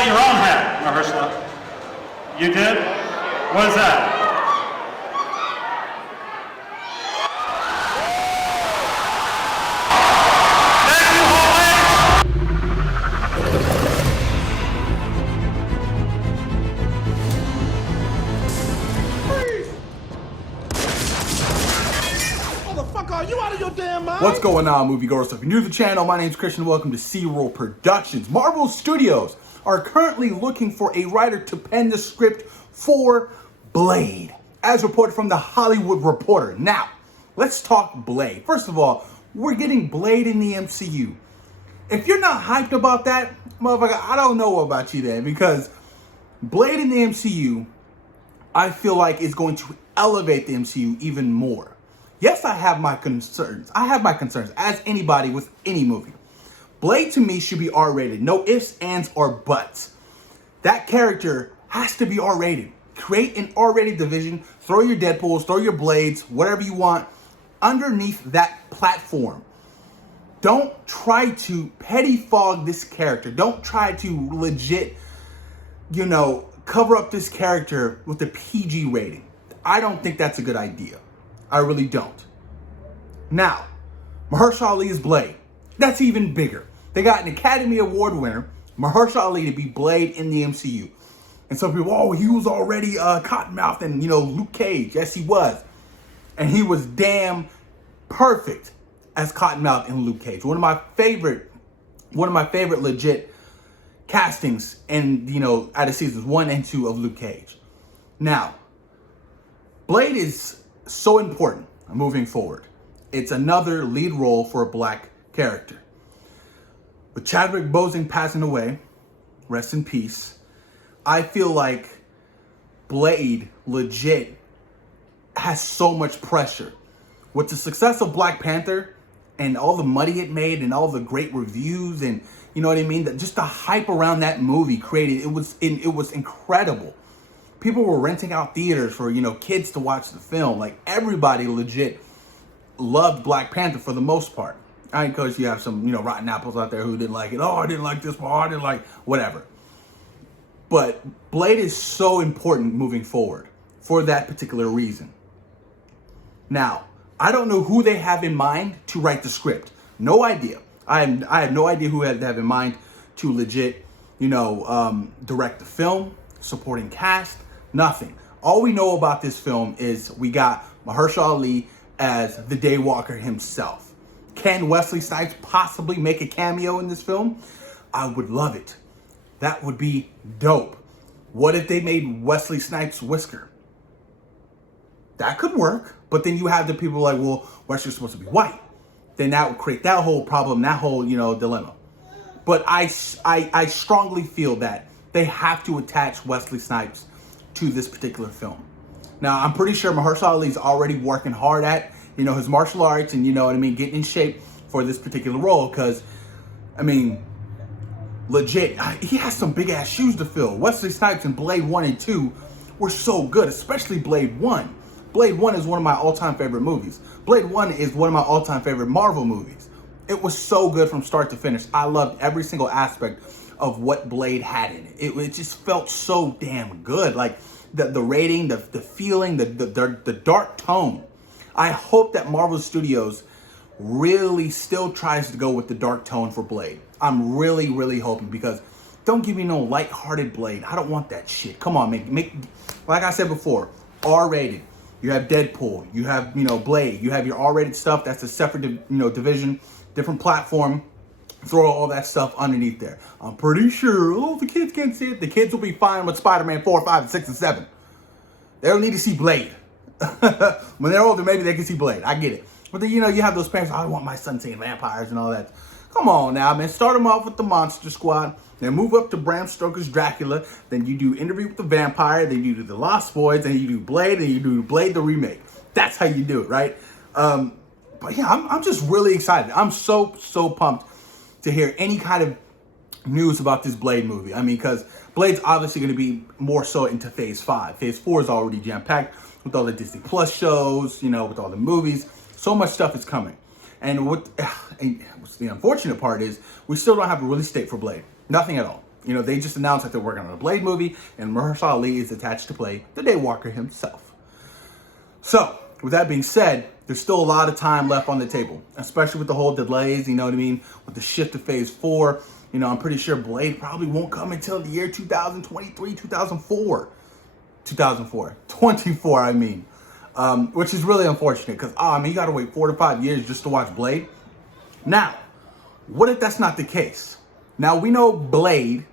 about your own hat, Mahershala? You did? What is that? What's going on, moviegoers? So if you're new to the channel, my name's Christian. Welcome to C-Roll Productions. Marvel Studios are currently looking for a writer to pen the script for Blade, as reported from The Hollywood Reporter. Now, let's talk Blade. First of all, we're getting Blade in the MCU. If you're not hyped about that, motherfucker, I don't know about you then, because Blade in the MCU, I feel like is going to elevate the MCU even more. Yes, I have my concerns. As anybody with any movie. Blade to me should be R-rated. No ifs, ands, or buts. That character has to be R-rated. Create an R-rated division. Throw your Deadpools, throw your Blades, whatever you want, underneath that platform. Don't try to pettifog this character. Don't try to legit, cover up this character with a PG rating. I don't think that's a good idea. I really don't. Now, Mahershala Ali is Blade. That's even bigger. They got an Academy Award winner, Mahershala Ali, to be Blade in the MCU. And some people, oh, he was already Cottonmouth and, Luke Cage. Yes, he was. And he was damn perfect as Cottonmouth in Luke Cage. One of my favorite legit castings in, out of seasons 1 and 2 of Luke Cage. Now, Blade is so important moving forward. It's another lead role for a black character. With Chadwick Boseman passing away, rest in peace, I feel like Blade legit has so much pressure. With the success of Black Panther and all the money it made and all the great reviews and just the hype around that movie created, it was incredible. People were renting out theaters for, kids to watch the film. Like, everybody legit loved Black Panther for the most part. I mean, because you have some, rotten apples out there who didn't like it. Oh, I didn't like this part. I didn't like whatever. But Blade is so important moving forward for that particular reason. Now, I don't know who they have in mind to write the script. No idea. I have no idea who they have in mind to legit, direct the film, supporting cast. Nothing. All we know about this film is we got Mahershala Ali as the Daywalker himself. Can Wesley Snipes possibly make a cameo in this film? I would love it. That would be dope. What if they made Wesley Snipes Whisker? That could work. But then you have the people like, well, Wesley's supposed to be white. Then that would create that whole problem, that whole, dilemma. But I strongly feel that they have to attach Wesley Snipes to this particular film. Now, I'm pretty sure Mahershala Ali's already working hard at, his martial arts and, getting in shape for this particular role. Because, legit, he has some big ass shoes to fill. Wesley Snipes in Blade 1 and 2 were so good, especially Blade 1. Blade 1 is one of my all-time favorite movies. Blade 1 is one of my all-time favorite Marvel movies. It was so good from start to finish. I loved every single aspect of what Blade had in it. It just felt so damn good. Like the rating, the feeling, the dark tone. I hope that Marvel Studios really still tries to go with the dark tone for Blade. I'm really, really hoping, because don't give me no lighthearted Blade. I don't want that shit. Come on, make like I said before, R-rated. You have Deadpool, you have, Blade, you have your R-rated stuff. That's a separate, division, different platform. Throw all that stuff underneath there. I'm pretty sure, the kids can't see it. The kids will be fine with Spider-Man 4, 5, 6, and 7. They don't need to see Blade. When they're older, maybe they can see Blade. I get it. But then, you have those parents, I don't want my son seeing vampires and all that. Come on now, man. Start them off with the Monster Squad. Then move up to Bram Stoker's Dracula. Then you do Interview with the Vampire. Then you do The Lost Boys. Then you do Blade. Then you do Blade the Remake. That's how you do it, right? But yeah, I'm just really excited. I'm so pumped to hear any kind of news about this Blade movie. Because Blade's obviously going to be more so into Phase 5. Phase 4 is already jam-packed with all the Disney Plus shows, with all the movies. So much stuff is coming. And what's the unfortunate part is we still don't have a release date for Blade. Nothing at all. You know, they just announced that they're working on a Blade movie, and Mahershala Ali is attached to play the Daywalker himself. So, with that being said, there's still a lot of time left on the table, especially with the whole delays, you know what I mean? With the shift to phase 4, you know, I'm pretty sure Blade probably won't come until the year 2023, 24, I mean. Which is really unfortunate because, you got to wait 4 to 5 years just to watch Blade. Now, what if that's not the case? Now, we know Blade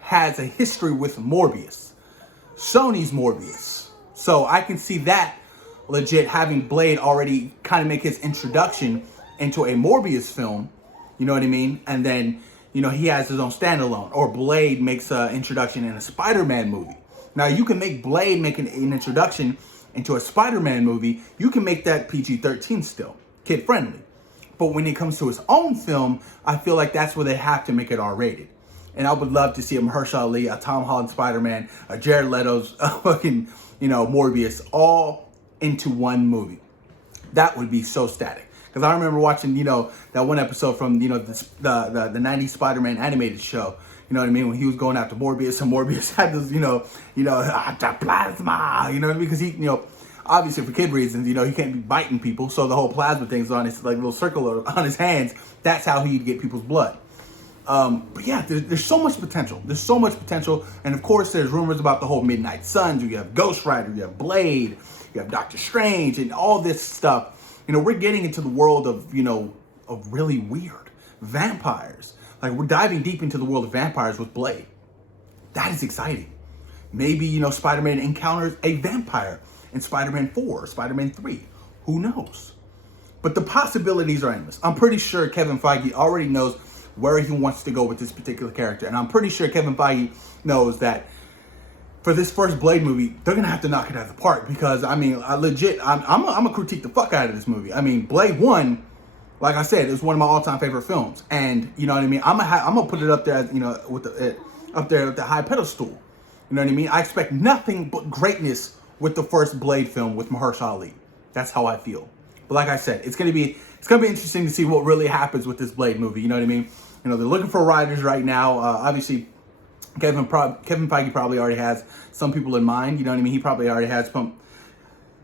has a history with Morbius, Sony's Morbius. So I can see that legit having Blade already kind of make his introduction into a Morbius film, you know what I mean? And then, you know, he has his own standalone, or Blade makes an introduction in a Spider-Man movie. Now, you can make Blade make an introduction into a Spider-Man movie. You can make that PG-13 still, kid-friendly. But when it comes to his own film, I feel like that's where they have to make it R-rated. And I would love to see a Mahershala Ali, a Tom Holland Spider-Man, a Jared Leto's fucking, you know, Morbius, all into one movie. That would be so static. Because I remember watching, you know, that one episode from, you know, the 90s Spider-Man animated show. You know what I mean? When he was going after Morbius, and Morbius had this, the plasma, you know what I mean? Because he, you know, obviously for kid reasons, you know, he can't be biting people. So the whole plasma thing's on his, like, little circle on his hands. That's how he'd get people's blood. But yeah, there's so much potential. There's so much potential. And of course, there's rumors about the whole Midnight Suns. You have Ghost Rider, you have Blade, you have Doctor Strange, and all this stuff. You know, we're getting into the world of, you know, of really weird vampires. Like, we're diving deep into the world of vampires with Blade. That is exciting. Maybe, you know, Spider-Man encounters a vampire in Spider-Man 4 or Spider-Man 3. Who knows? But the possibilities are endless. I'm pretty sure Kevin Feige already knows where he wants to go with this particular character. And I'm pretty sure Kevin Feige knows that for this first Blade movie, they're going to have to knock it out of the park. Because, I mean, I'm going to critique the fuck out of this movie. I mean, Blade 1, like I said, it's one of my all-time favorite films. And, you know what I mean? I'm gonna put it up there, you know, up there with the high pedestal. You know what I mean? I expect nothing but greatness with the first Blade film with Mahershala Ali. That's how I feel. But like I said, it's gonna be interesting to see what really happens with this Blade movie. You know what I mean? You know, they're looking for writers right now. Obviously, Kevin Feige probably already has some people in mind. You know what I mean? He probably already has some.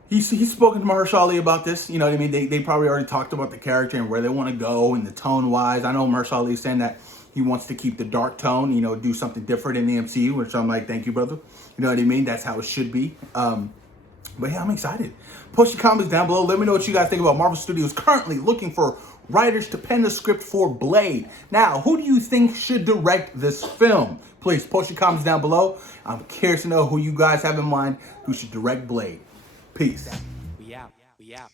He's spoken to Mahershala Ali about this. You know what I mean? They probably already talked about the character and where they want to go and the tone-wise. I know Mahershala Ali is saying that he wants to keep the dark tone, you know, do something different in the MCU, which I'm like, thank you, brother. You know what I mean? That's how it should be. But yeah, I'm excited. Post your comments down below. Let me know what you guys think about Marvel Studios currently looking for writers to pen the script for Blade. Now, who do you think should direct this film? Please post your comments down below. I'm curious to know who you guys have in mind who should direct Blade. Peace. We out. We out.